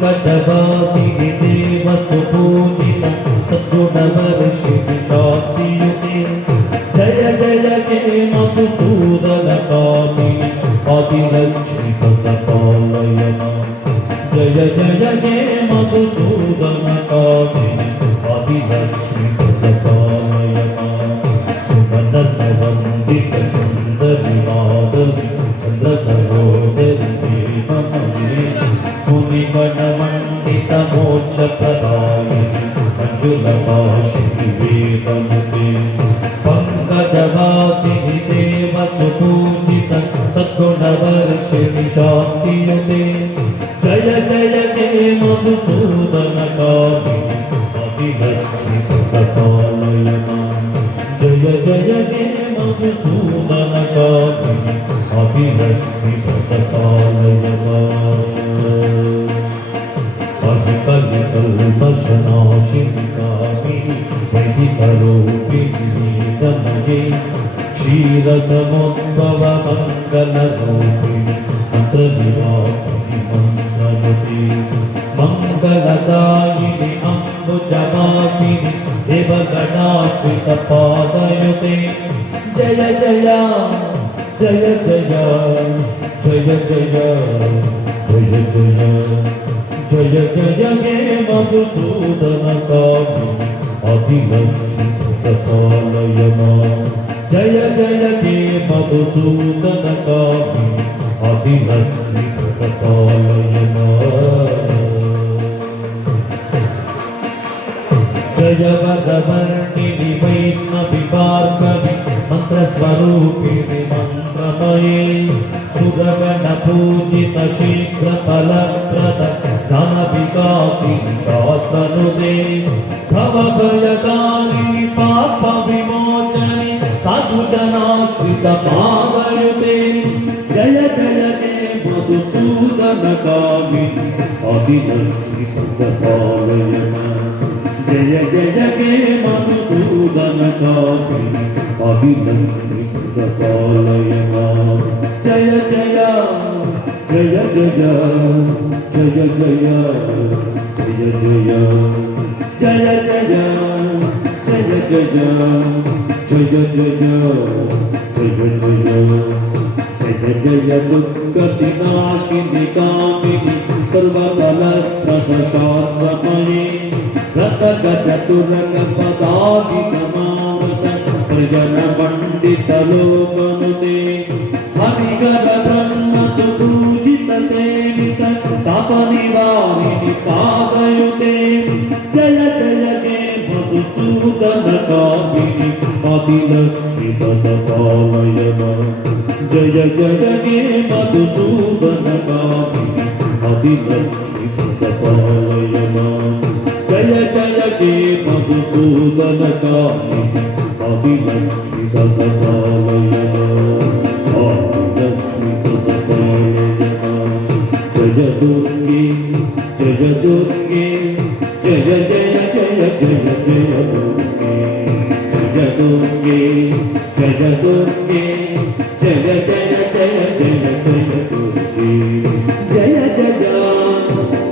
ಕಟವಾಸಿಗೆ ಮತ್ತು ಪೂಜಿತ ಸದ್ಗುಣವರ್ಷಿಗೆ कपाशिति वेदमुते पङ्कजवासिनि देवसुपूजित सद्गुणवर्षिणि शान्तियुते जय जय ते मधुसूदनकामिनि अभिलक्ष सर्वसमुद्भवमङ्गलरूपिणि मन्त्रनिवासिनि मङ्गलति मङ्गलदायिनि अम्बुजमासिनि देवगणाश्रितपादयुते जय जया जय जया जय जया जय जया जय जय हे मधुसूदनकामि अभिलक्ष्य सुतपालयमा జయ జయ దేవసూదన అభివృద్ధి జయ వరవర్ణిని వైష్ణవి భార్గవి మంత్రస్వరూపిణి మంత్రమయే సురగణ పూజిత శీఘ్ర ఫలప్రద ధన వికాసి శాస్త్రనుదే భవ భయకారిణి పాప విమో సాధుజనాశ్రిత పాదయుతే జయ జయ హే మధుసూదన కామిని అభిలక్ష్మి సుతపాలయమా. జయ జయ హే మధుసూదన కామిని అభిలక్ష్మి సుతపాలయమా. జయ జయ జయ జయ జయ జయ జయ జయ. జయ జయ జయ జయ జయ జయ జయ జయ జయ దుర్గతి నాశిని కామిని సర్వబల ప్రదశాత్మయే రత గజ తురగ పదాధిక మానస ప్రజన పండిత లోకనుతే హరిగర బ్రహ్మ సుపూజిత సేవిత తప నివారిణి పాదయుతే జయ జయ హే మధుసూదన కామిని अतिलक्ष्मीपदपालयन जय जगने मधुसूदनका अतिलक्ष्मीपदपालयन जय जगने मधुसूदनका अतिलक्ष्मीपदपालयन जय दुर्गे जय दुर्गे जय जय जय जय जय దుర్గే జగ దుర్గే జగ జగ జగ జగ జగ దుర్గే. జయ జగ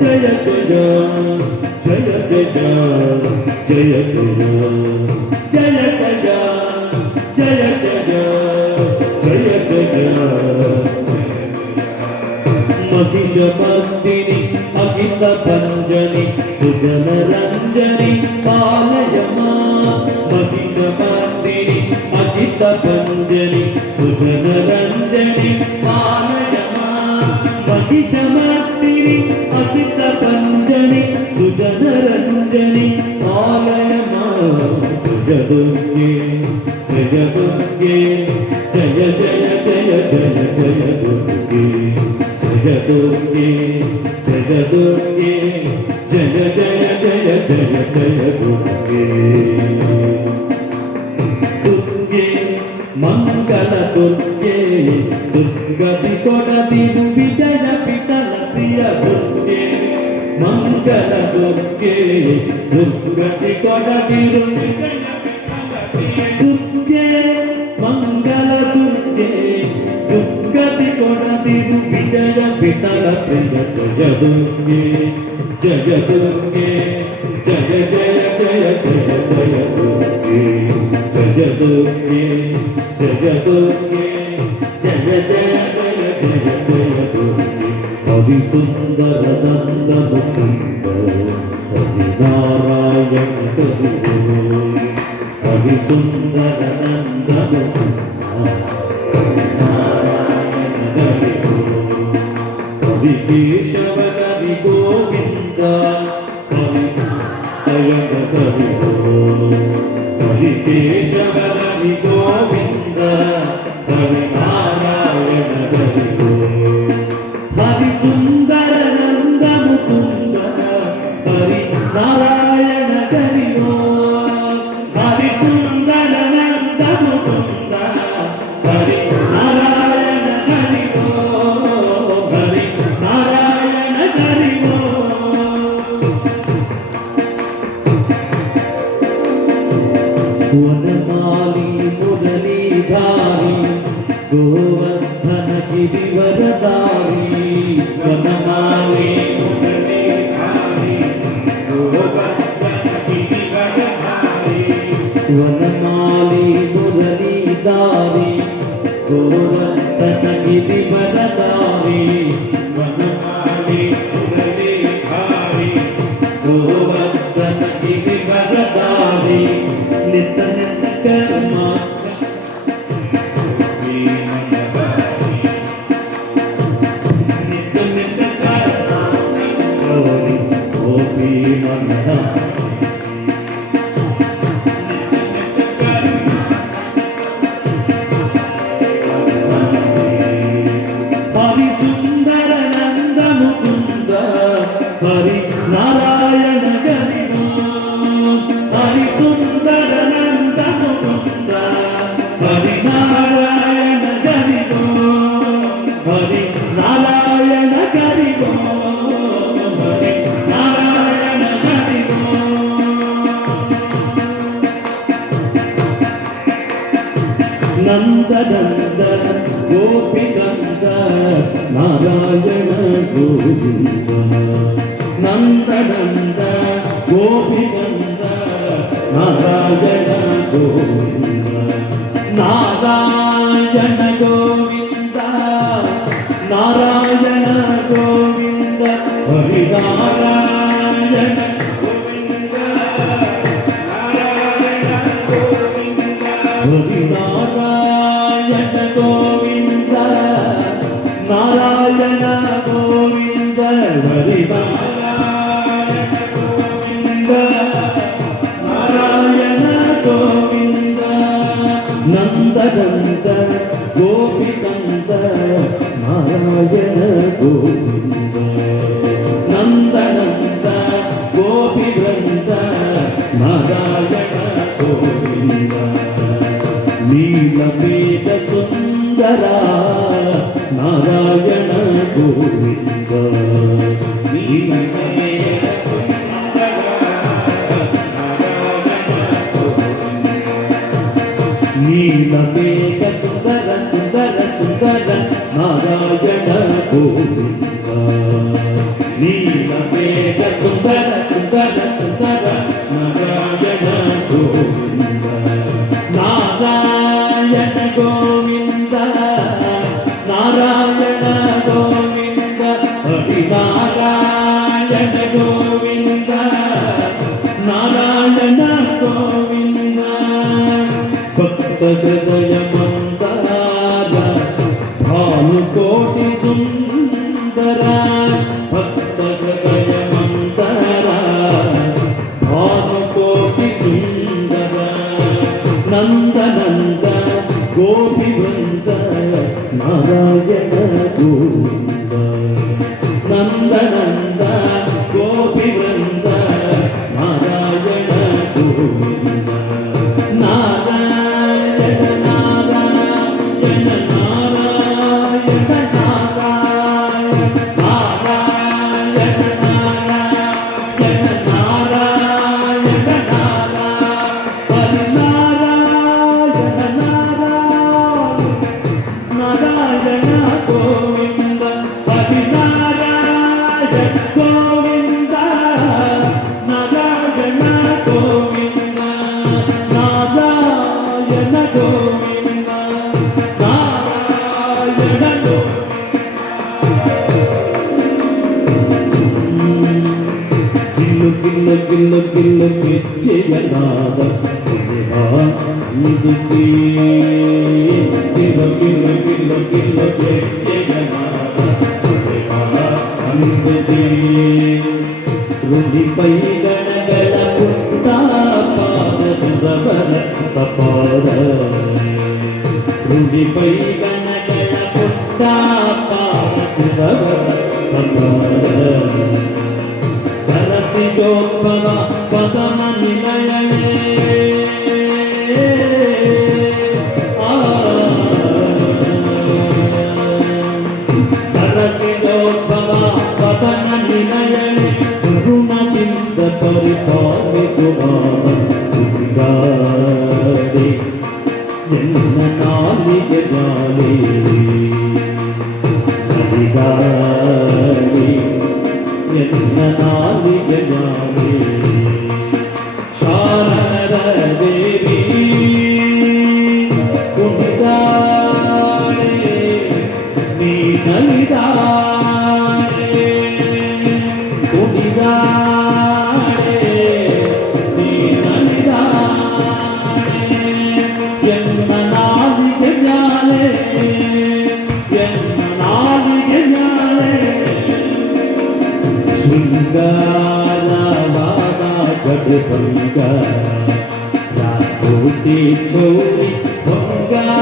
జయ జగ జయ జగ జయ జగ. ക്ഷമാത്തിരി പതിത്ത പഞ്ചനി സുജനരഞ്ജനി ആലയമാജപുണ്യേ ജയപുണ്യേ ജയ ജയ ജയ ജയ ജയപുണ്യേ ജയപുണ്യേ ജയപുണ്യേ ജയ ജയ ജയ ജയ ജയപുണ്യേ మంగళ దుర్గే దుర్గతి కొడ దివ్య ದುರ್ಗದೊಕ್ಕೆ ದುರ್ಗತಿ ಕೊಡದಿರುಗೆ ದುರ್ಗೆ ಮಂಗಲ ದುರ್ಗೆ ದುರ್ಗತಿ ಕೊಡದಿರು ವಿಜಯ ಬಿಟಲ ಪ್ರಿಯ ಜಯ ದುರ್ಗೆ ಜಯ ದುರ್ಗೆ ಜಯ ಜಯ ಜಯ ಜಯ ಜಯ ದುರ್ಗೆ ಜಯ ದುರ್ಗೆ ಜಯ ದುರ್ಗೆ కవి సుందర నందముఖి కవి నారాయణ కవి కవి సుందర కవి కేశవ కవి గోవింద కవి కవి కేశవ కవి గోవింద ഗോവർദ്ധന ഗിരിവരദാമ నారాయణ గరి హరి సుందర నంద ముకుంద హరి నారాయణ గరి హరి నారాయణ గరి హరి నారాయణ గరి నందనంద నారాయణ గోవింద. నందనంద గోపినంద నారాయణ గోవింద నారాయణ గోవింద నారాయణ గోవింద హరి నారాయణ గోవింద నారాయణ గోవింద హరి నారాయణ గోవింద నారాయణ గోవింద నందనంద గోపి బృంద నారాయణ గోవింద నీలమేఘ సుందర నారాయణ గోవింద. పిల్ల పిల్ల పిచ్చయనాద నిజకి పిల్ల పిల్ల పిల్ల పిల్ల ృదిపై గణగణ పుట్టా పాద సురవర తపాద ృదిపై గణగణ పుట్టా పాద సురవర తపాద பவனா பதன நிலையனே சரசிதோபவா பதன நிலையனே குருணதிந்த பரிபாவி குமாரன் சுதிகாரே என்ன நாளிகை ஜாலே சுதிகாரே ભંગા રાજકોટે છોડી ભંગા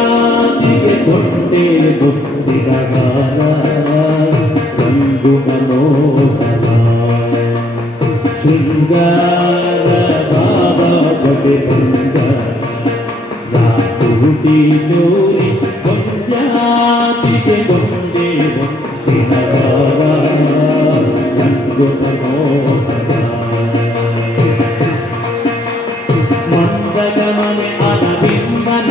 ભંગે ભંગે ભંગા గుణనోదనా శృంగార బాబాపతి బృంద రాతుటి జోలి కొంజాతి కొందే వంశిన బాబా మందగమని అనబింబన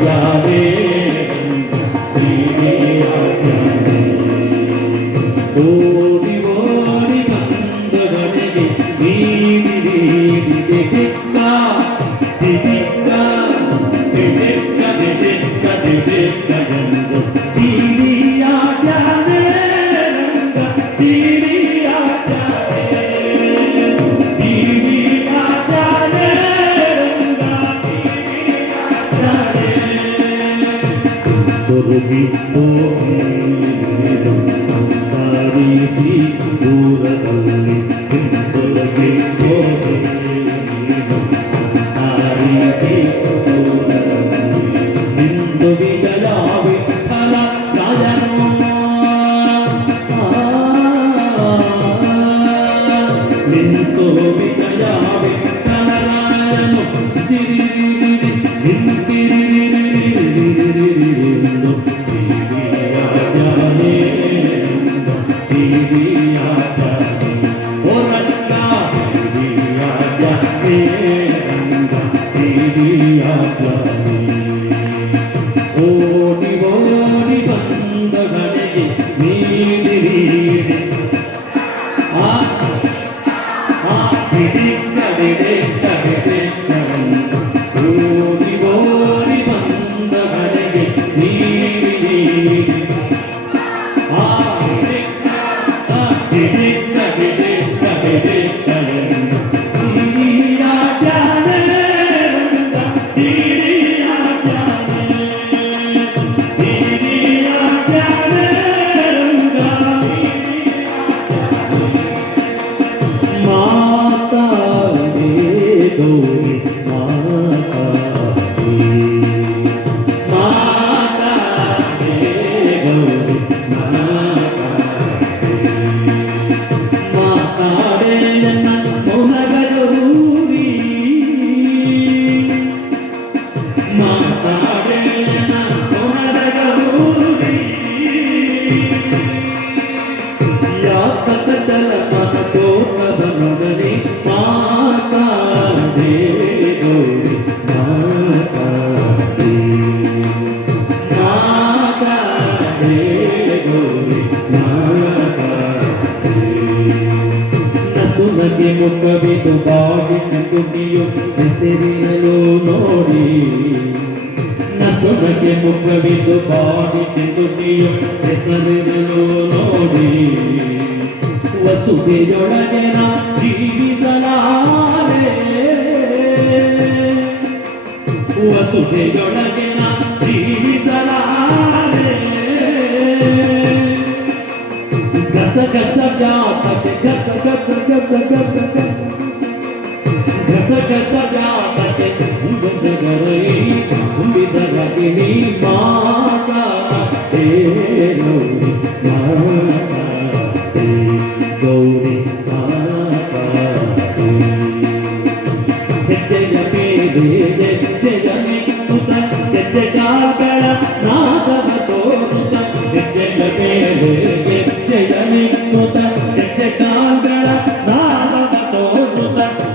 प्यारे দিয়ে ವಸುಧೆಯೊಳಗೆನ ಜೀವಿಸಲಾರೆ ಗಸ ಗಸ ವ್ಯಾಪಕ ಗಸ ಗಸ ಗಸ ಗಸ ಗಸ ಗಸ ವ್ಯಾಪಕ ಜಗರೈ ತುಂಬಿದ ರಗಿಣಿ ಮಾತಾ ಏನೋ ಮಾತಾ ఆటల నాగతో జయమిత్తుత జగటాగల నాగతో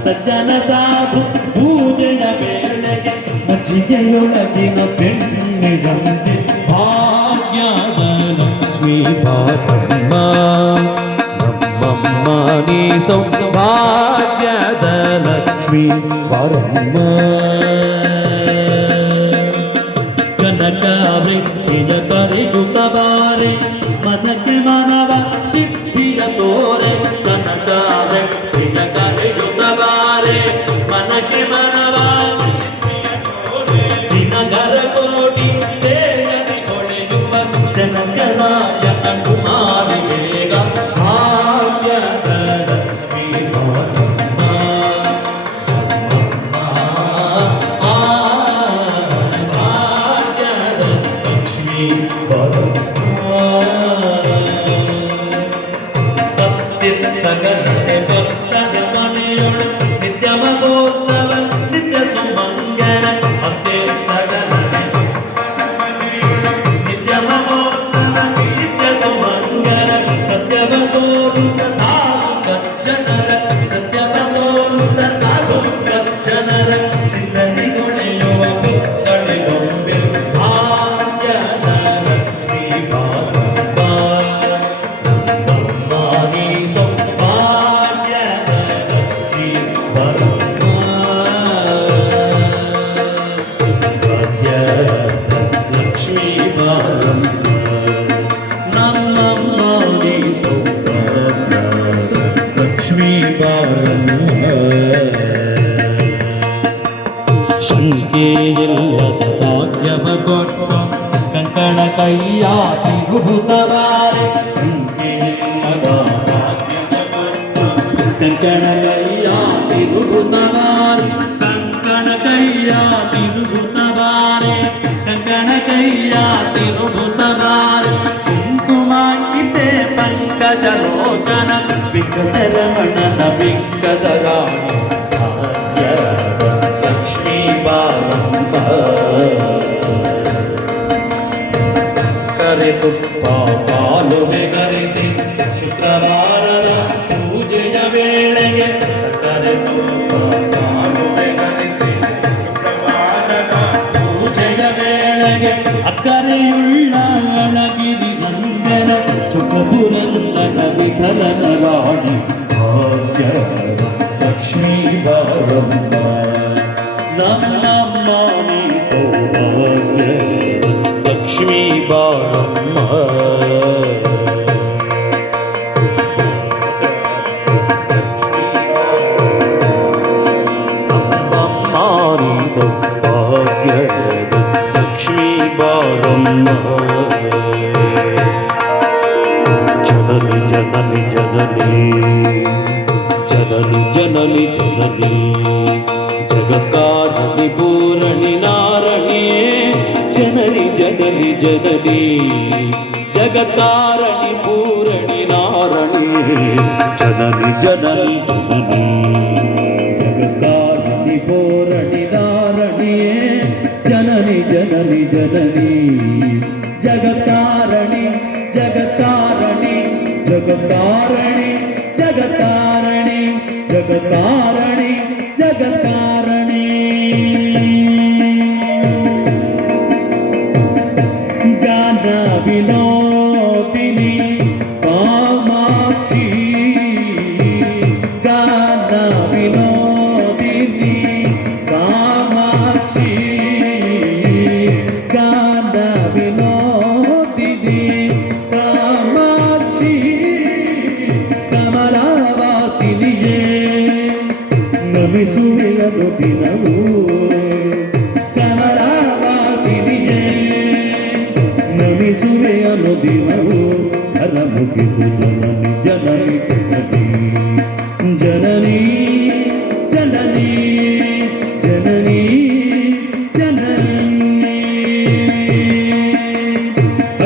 సజ్జన సాధు పూజన వేళಗೆ మజియొಳగిన పెన్నిడంతి భాగ్యాద లక్ష్మీ పాతమ్మ నమ్మమ్మ నీ సౌభాగ్యద లక్ష్మీ పరమ్మ శంకరయ్యా తిరుగుతాను. जगता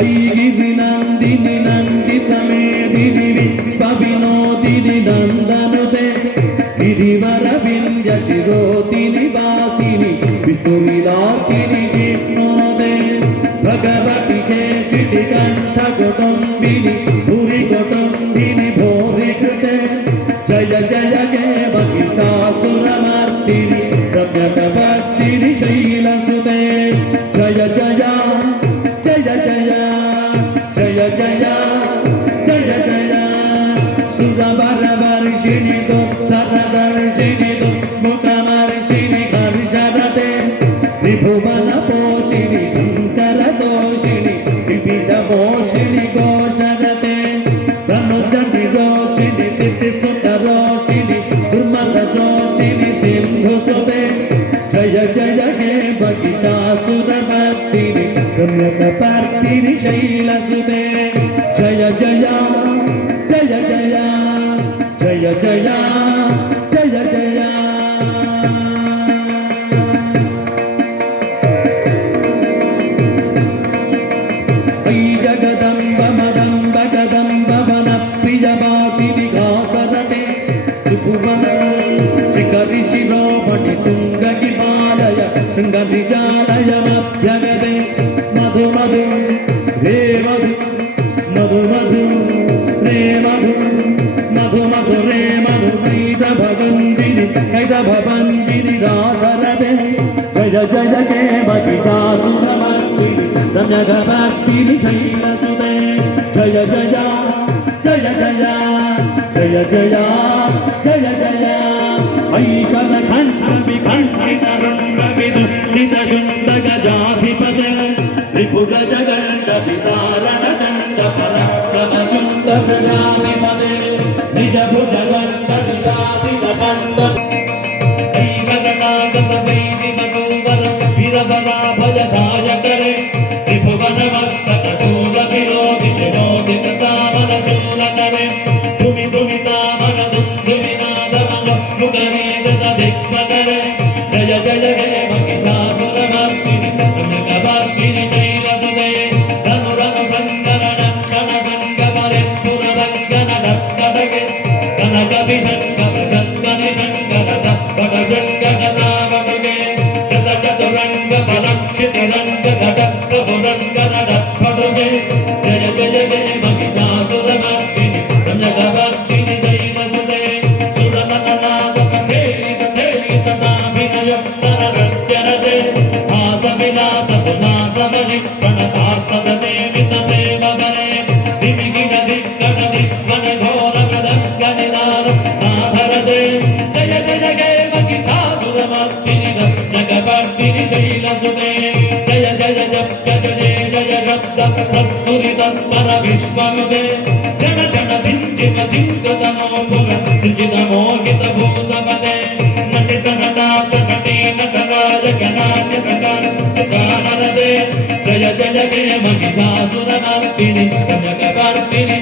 Bye. శైలసుదే జయ జయ జయ జయ జయ జయ జయ జయ ఐకన ఖండ విఖండిత రుండ విదుష్టిత శుండ గజాధిపద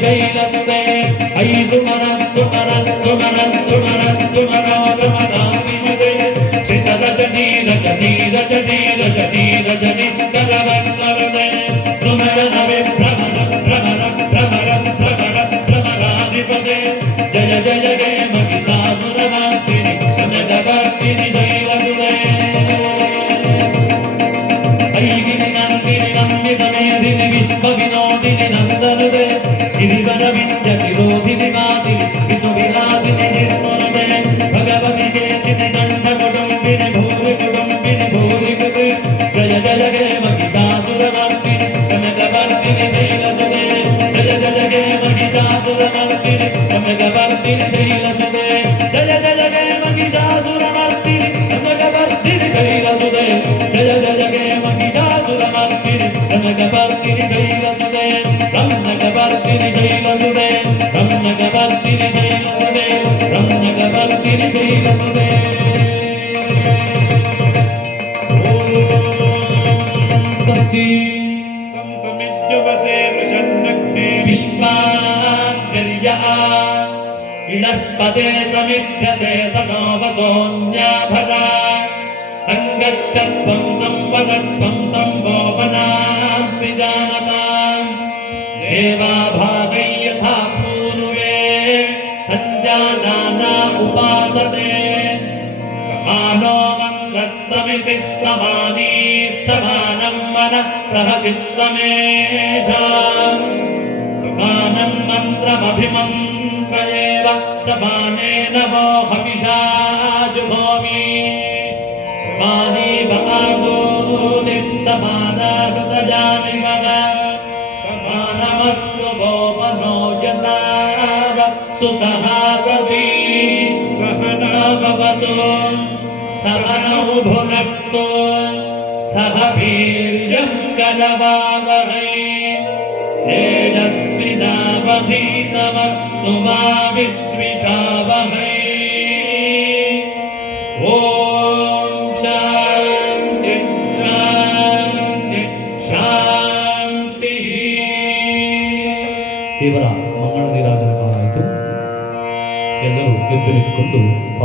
ஜெயலலிதை ஐசுமா సహ చిత్తమేషాం సమానం మంత్రమభిమంత్రయేవ సమానేన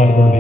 পারবো